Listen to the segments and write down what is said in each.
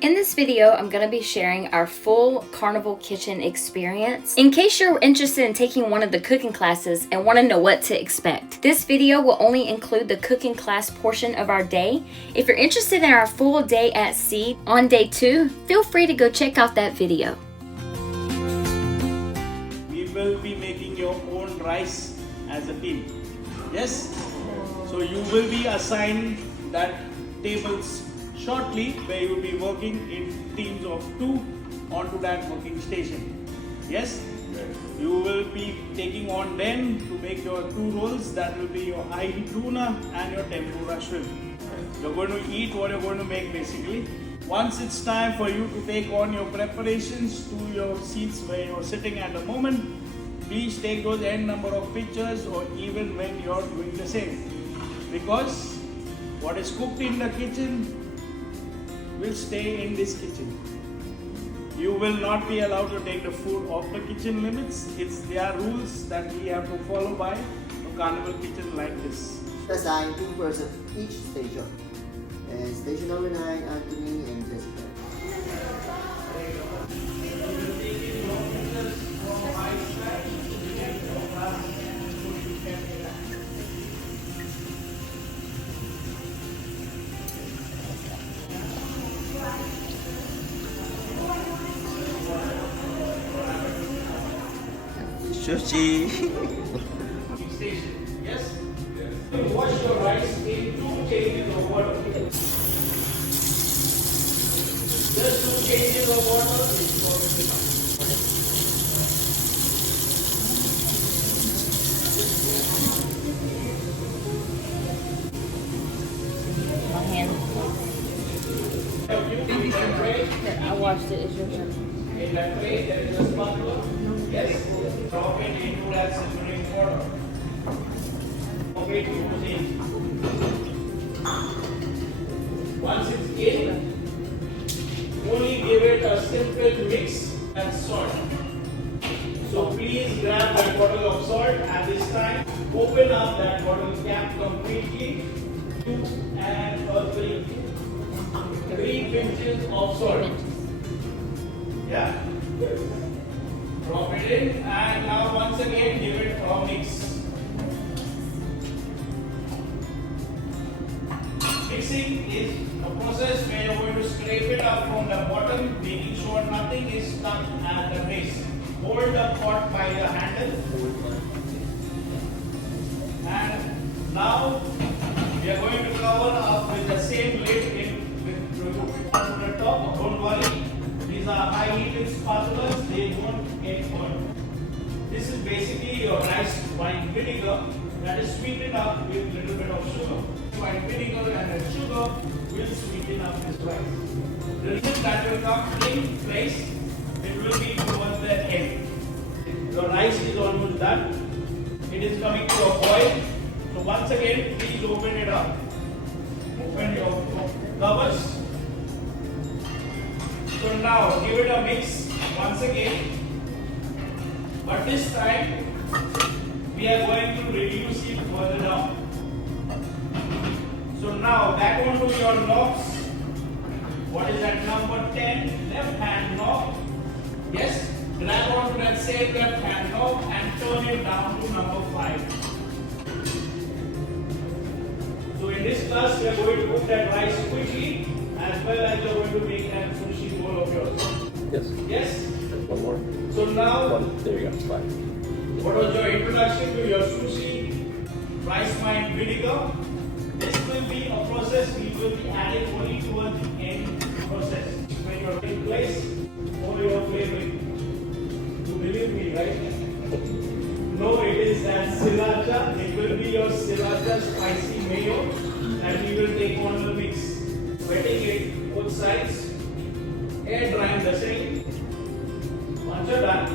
In this video, I'm going to be sharing our full Carnival Kitchen experience. In case you're interested in taking one of the cooking classes and want to know what to expect, this video will only include the cooking class portion of our day. If you're interested in our full day at sea on day 2, feel free to go check out that video. We will be making your own rice as a team. Yes? So you will be assigned that tables shortly, where you will be working in teams of 2 onto that working station. Yes? You will be taking on them to make your 2 rolls. That will be your high heat tuna and your tempura shrimp. You're going to eat what you're going to make basically. Once it's time for you to take on your preparations to your seats where you're sitting at the moment, please take those n number of pictures, or even when you're doing the same. Because what is cooked in the kitchen will stay in this kitchen. You will not be allowed to take the food off the kitchen limits. There are rules that we have to follow by a Carnival kitchen like this. Assign 2 persons each station. And station number 9, Anthony and Jessica. Sushi. Station. Yes? You wash your rice in 2 changes of water. Just 2 changes of water is perfect enough. My hand. I watched it. It's your turn. In that tray, there is a spatula. Yes? Drop it into that simmering water. Okay, to use in. Once it's in, only give it a simple mix and salt. So please grab that bottle of salt at this time. Open up that bottle cap completely. 2 and 3 pinches of salt. Yeah. Drop it in, and now once again give it a mix. Mixing is a process where you're going to scrape it up from the bottom, making sure nothing is stuck at the base. Hold the pot by the handle. And now we are going to cover up with the same lid on the top. Don't worry. These are high heated spatulas, they won't get burnt. This is basically your rice wine vinegar that is sweetened up with a little bit of sugar. Wine vinegar and the sugar will sweeten up this rice. The reason that will come in place, it will be towards the end. Your rice is almost done. It is coming to a boil. So once again, please open it up. Open your covers. So now give it a mix once again, but this time we are going to reduce it further down. So now back onto your knobs. What is that number 10? Left hand knob. Yes, grab onto that same left hand knob and turn it down to number 5. So in this class we are going to cook that rice quickly, as well as you are going to make that sushi bowl of yours. Yes. Yes? One more. So now, There you go. Bye. what was your introduction to your sushi rice wine vinegar? This will be a process we will be adding only towards the end process. When you are in place, only your flavoring. You believe me, right? No, it is that sriracha. It will be your sriracha spicy mayo that we will take on the mix. Wetting it both sides, air drying the same. Once you're done,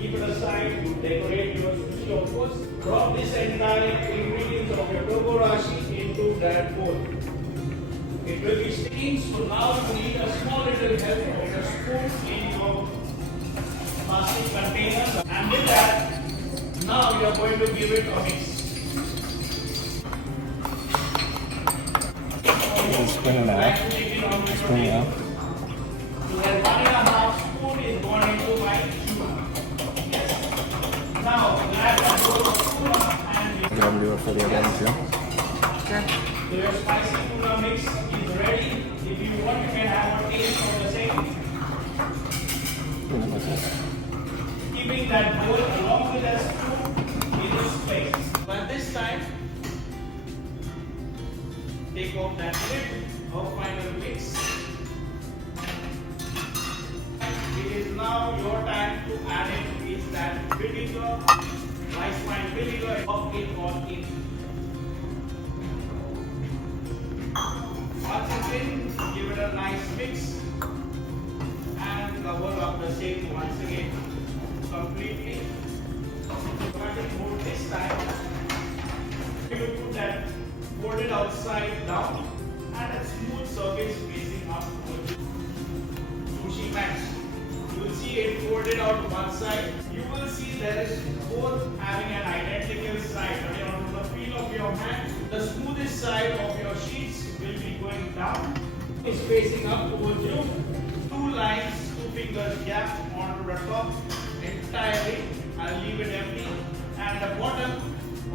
keep it aside to decorate your sushi, of course. Drop this entire ingredients of your togorashi into that bowl. It will be steaming, so now you need a small little help of a spoon in your plastic container. And with that, now we are going to give it a mix. Spin it out. Spin it out. do it for the other one too. Sure. So your spicy tuna mix is ready. If you want, you can have a taste of the same. Keeping that bowl along with that spoon in its place. But this time, take off that lid of final mix. It is now your time to add in is that vinegar, rice wine vinegar of it or in. Once again, give it a nice mix and cover up the same once again completely. Cutting board this time, you will put that folded outside down and a smooth surface facing up towards sushi mats. You will see it folded out one side. You will see there is both having an identical side. Again, on the feel of your hand, the smoothest side of your sheets will be going down. It's facing up towards you. Two lines, two fingers gap onto the top entirely. I'll leave it empty. And the bottom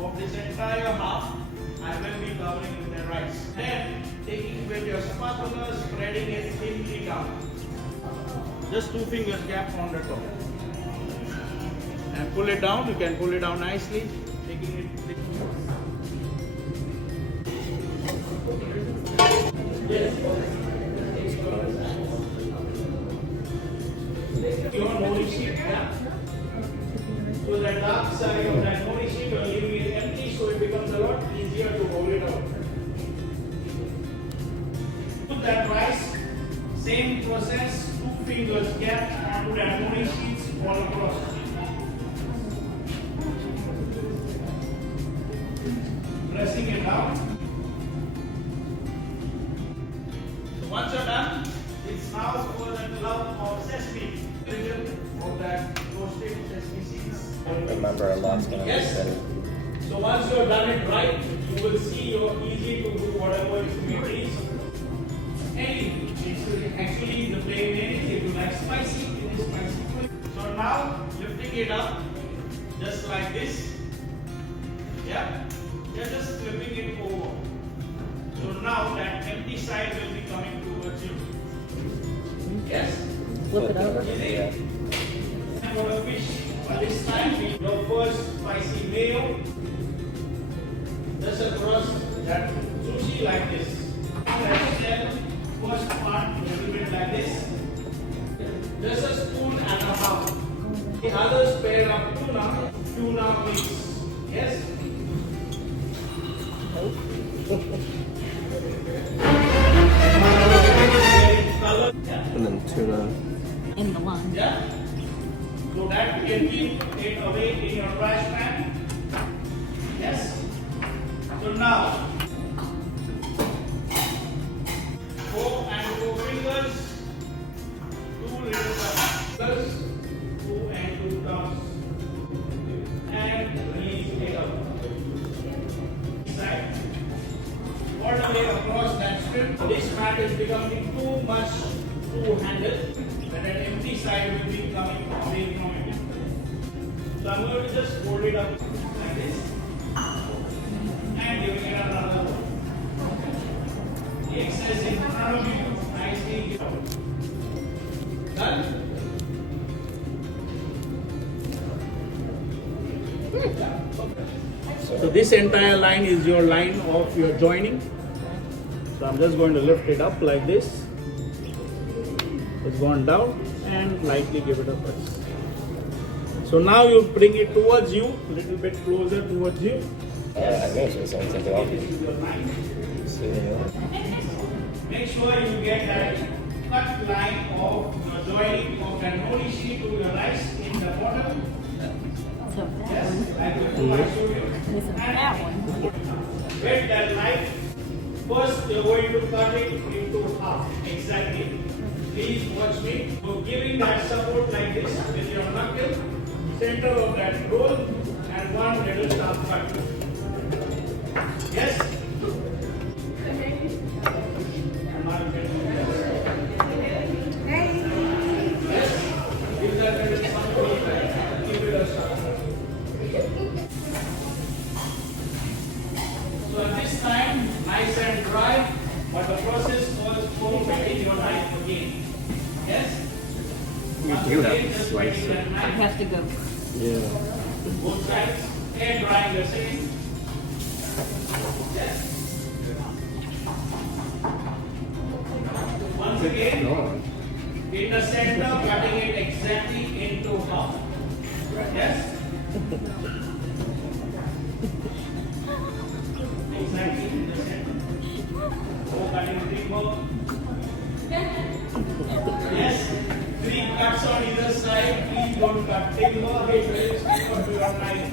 of this entire half, I will be covering with the rice. Then, taking with your spatula, spreading it thinly down. Just two fingers gap on the top. And pull it down. You can pull it down nicely. Taking it. Yes. Your nori sheet, yeah. So the dark side of that nori sheet, you are leaving it empty, so it becomes a lot easier to roll it out. Put that rice, same process, two fingers gap onto that nori sheets all across. Pressing it down. So once you're done, it's now for the lump of sesame, little of that roasted sesame seeds. Remember, our last one. Yes. So once you have done it right, you will see you're easy to do whatever you please. Actually, the plain name, if you like spicy, it is spicy. So now, lifting it up, just like this. Yeah, you're just flipping it over. So now that empty side will be coming towards you. Yes? Flip it over. Yeah. And for the fish, by this time, your first spicy mayo, just across that sushi like this. First part, a little bit like this. Just a spoon and a half. The others pair of tuna mix. Yes? And then tuna. In the line. Yeah? So that you can keep it away in your trash pan. Yes? So now, 4 and 4 fingers, 2 little fingers, 2 and 2 thumbs, and release it up. Side. All the way across that strip. This mat is becoming too much to handle, but an empty side will be coming away from it. So I'm going to just fold it up like this and giving it another one. The excess in front of you, nicely done. So this entire line is your line of your joining. So I'm just going to lift it up like this. It's gone down and lightly give it a press. So now you bring it towards you, a little bit closer towards you. I know, so someone take it off. This is your line. See, Make sure you get that cut line of your joining of that nori sheet to your rice in the bottom. Yes, like before I showed you. That one. Wet that knife. First, you're going to cut it into half. Exactly. Please watch me. So, giving that support like this with your knuckle, center of that roll, and one little sharp cut. Yes? Yes? Give that little support. Give it a shot. You have to slice it. You have to go. Yeah. Both sides. Air drying the same. Once again, Gone. in the center, cutting it exactly into half. Yes? Exactly in the center. So cutting 3 more. Yes? 3 cuts on either side. Please don't cut. Take more weight. Very stick onto your knife.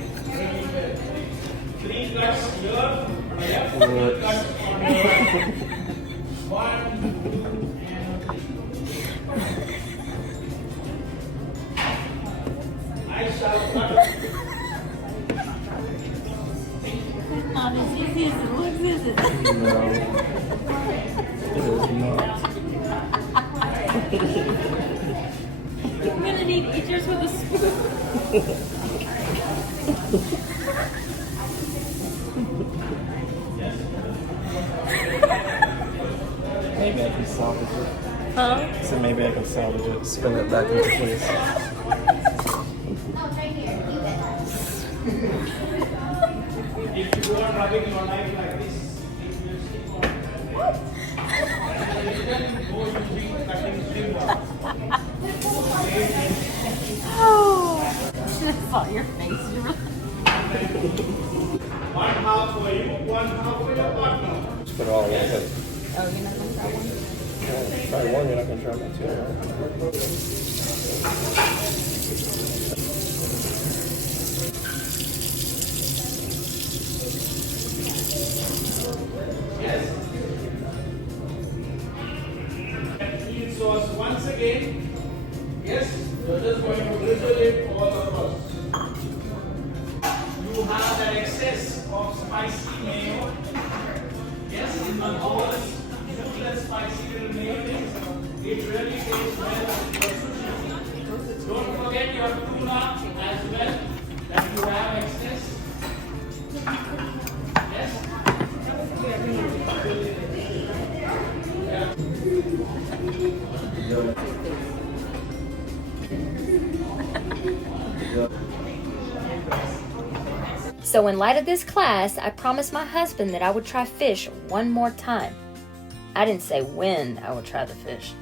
3 cuts here. Yep. 3 cuts on your right. 1, 2, and 3. I shall cut. Not as easy as it looks, is it? No. It is not. I'm gonna need eaters with a spoon. Maybe I can salvage it. Huh? So maybe I can salvage it, spin it back into place. If you go on rubbing your knife like this, it will stick on. And then go using cutting string. Oh, I should have saw your face. You really- 1 half for you, 1 half for your partner. Just put it all in one plate. Oh, you're not gonna try one? Try one, you're not going to try that too, right? Yes. And green sauce once again. Yes, you're just going to drizzle it all across. You have that excess of spicy mayo. Yes, in the whole useless spicy little mayonnaise. It really tastes well with your sushi. Don't forget your tuna as well that you have excess. Yes. So in light of this class, I promised my husband that I would try fish one more time. I didn't say when I would try the fish.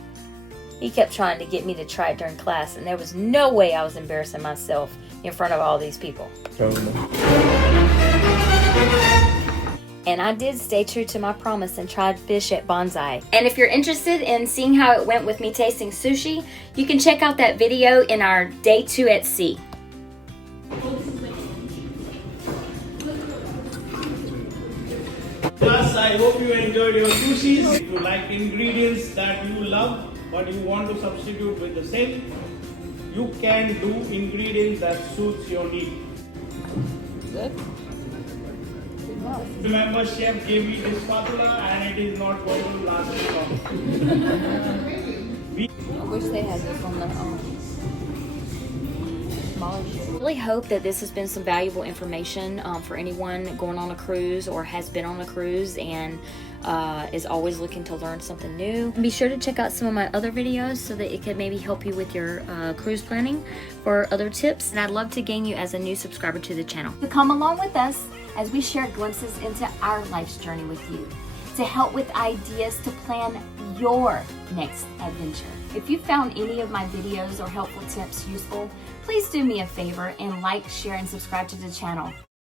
He kept trying to get me to try it during class, and there was no way I was embarrassing myself in front of all these people. Totally. And I did stay true to my promise and tried fish at Bonsai. And if you're interested in seeing how it went with me tasting sushi, you can check out that video in our Day 2 at Sea. Plus, I hope you enjoyed your sushis. If you like ingredients that you love but you want to substitute with the same, you can do ingredients that suits your need. Good. Remember, chef gave me this spatula and it is not going to last too long. I wish they had this on the smaller sheet. I really hope that this has been some valuable information for anyone going on a cruise or has been on a cruise and is always looking to learn something new. Be sure to check out some of my other videos so that it could maybe help you with your cruise planning for other tips. And I'd love to gain you as a new subscriber to the channel. So come along with us as we share glimpses into our life's journey with you to help with ideas to plan your next adventure. If you found any of my videos or helpful tips useful, please do me a favor and like, share, and subscribe to the channel.